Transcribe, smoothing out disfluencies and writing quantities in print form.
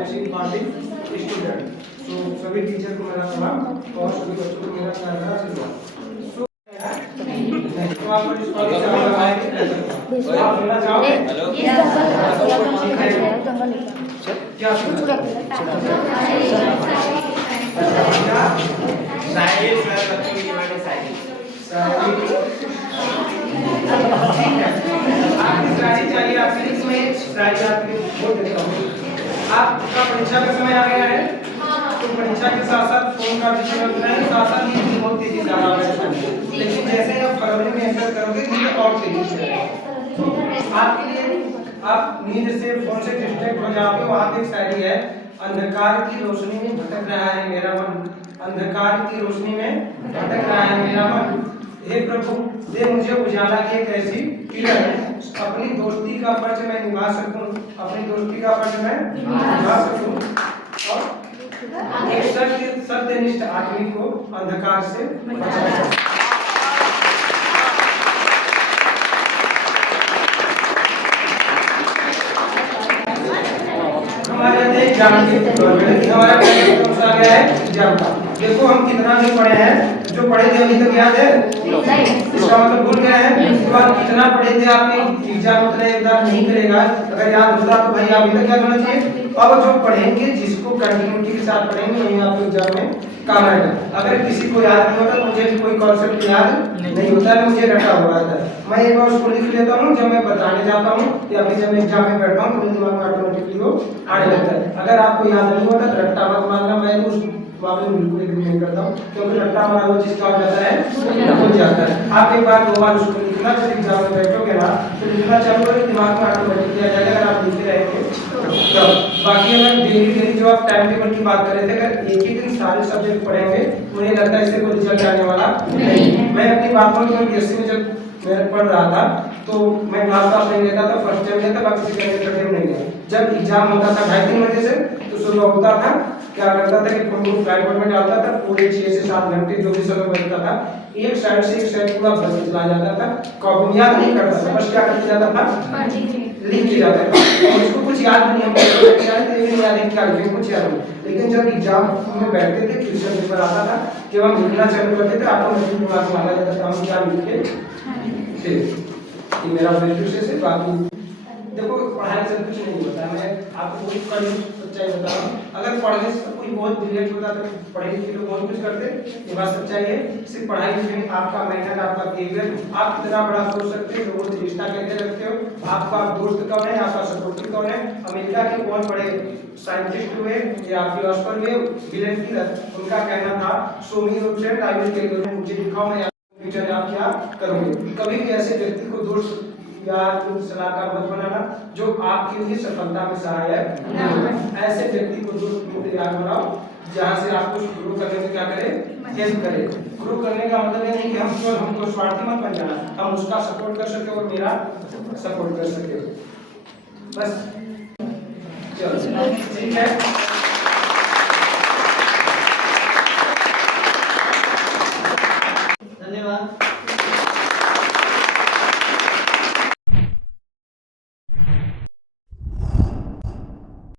Rajshree Patil student. सो सभी teacher को मेरा सलाम और सभी बच्चों को मेरा प्यार भरा आशीर्वाद। तो आप इस कॉलेज से आएंगे, आप मिलना चाहोगे? क्या आपका परीक्षा का समय आ गया है, तो परीक्षा के साथ साथ फोन का भी चलन है, साथ साथ नींद बहुत तेजी से आ रहा है, लेकिन जैसे ही आप फरवरी में एंटर करोगे नींद और तेजी से आपके लिए आप नींद से फोन से डिस्ट्रैक्ट हो जाओगे। वहाँ पे एक शायरी है, अंधकार की रोशनी में भटक रहा है मेरा मन, अंधकार की रोशनी में भटक रहा है मेरा मन, हे प्रभु दे मुझे उजाला की एक ऐसी किरण, अपनी दोस्ती का फर्ज मैं निभा सकूं, अपनी दोस्ती का फर्ज मैं निभा सकूं और एक सत्यनिष्ठ आदमी को अंधकार से बचाए। हमारे एग्जाम हमारा आ गया है एग्जाम का। देखो हम कितना भी पढ़े हैं, जो पढ़े थे अभी तक याद है? इसका मतलब भूल गए हैं। तो आप कितना पढ़े थे आपके एग्जाम उतना एग्जाम नहीं करेगा, अगर याद होता तो भाई अभी तक याद होना चाहिए। अब जो पढ़ेंगे जिसको कंटिन्यूटी के साथ पढ़ेंगे वही आपके एग्जाम में काम आएगा। अगर किसी को याद नहीं होता, मुझे भी कोई कॉन्सेप्ट याद नहीं होता है, मुझे रटा हुआ था, मैं एक बार उसको लिख लेता हूँ, जब मैं बताने जाता हूँ या फिर जब मैं एग्जाम में बैठता हूँ तो मेरे दिमाग में ऑटोमेटिकली वो आने लगता है। अगर आपको याद नहीं होता तो रट्टा मत मारना, मैं उस मामले में बिल्कुल एग्री नहीं करता हूँ, क्योंकि रट्टा मारा हुआ जिसका हो जाता है भूल जाता है। आप एक बार दो बार उसको लिखना, जब एग्जाम में बैठोगे ना तो लिखना चालू करो, दिमाग में ऑटोमेटिकली आ जाएगा। अगर आप लिखते रहेंगे तो बाकी अगर डेली जो आप टाइम टेबल की बात कर रहे थे, अगर एक ही दिन सारे सब्जेक्ट पढ़ेंगे मुझे लगता है इससे कोई रिजल्ट आने वाला नहीं। मैं अपनी बात करूँ तो बीएससी में जब मैं पढ़ रहा था तो मैं क्लास पास नहीं लेता था, फर्स्ट टाइम लेता, बाकी सेकंड टाइम नहीं लिया। जब एग्जाम होता था 2.5-3 बजे से, तो सुबह होता था, क्या करता था कि फोन को फ्लाइट मोड में डालता था, पूरे 6 से 7 घंटे जो भी समय बचता था एक साइड से एक साइड पूरा भर चला जाता था। कॉपी याद नहीं करता था, बस क्या कर जाता था, लिख के जाता था। उसको कुछ याद नहीं, हम कुछ याद नहीं। लेकिन जब एग्जाम में बैठते थे, क्वेश्चन पेपर आता था, जब हम लिखना चालू करते थे ऑटोमेटिक दिमाग में आ जाता था हम क्या लिखे थे। ये मेरा वैल्यू से बाकी देखो पढ़ाई से कुछ नहीं होता। मैं आपको कोई कड़ी सच्चाई बता रहा हूँ, अगर पढ़ने से कोई बहुत ब्रिलियंट होता तो पढ़े लिखे लोग बहुत कुछ करते, ये बात सच्चाई है। सिर्फ पढ़ाई नहीं, आपका मेहनत, आपका बिहेवियर, आप कितना बड़ा सोच सकते हो, लोगों से रिश्ता कैसे रखते हो, आपका दोस्त कौन है, आपका सपोर्टिव कौन है। अमेरिका के बहुत बड़े साइंटिस्ट हुए या फिलोसोफर हुए विलियम गिलर, उनका कहना था show me your friend I will tell you, मुझे दिखाओ मैं फ्यूचर आप क्या करोगे। कभी भी ऐसे व्यक्ति को दोस्त या सलाहकार मत बनाना जो आपके लिए सफलता में सहायक। ऐसे व्यक्ति को दोस्त तैयार बनाओ जहाँ से आपको ग्रो करने में क्या करे, हेल्प करे। ग्रो करने का मतलब ये नहीं कि हमको स्वार्थी मत बन जाना, हम उसका सपोर्ट कर सके और मेरा सपोर्ट कर सके, बस चलो ठीक है।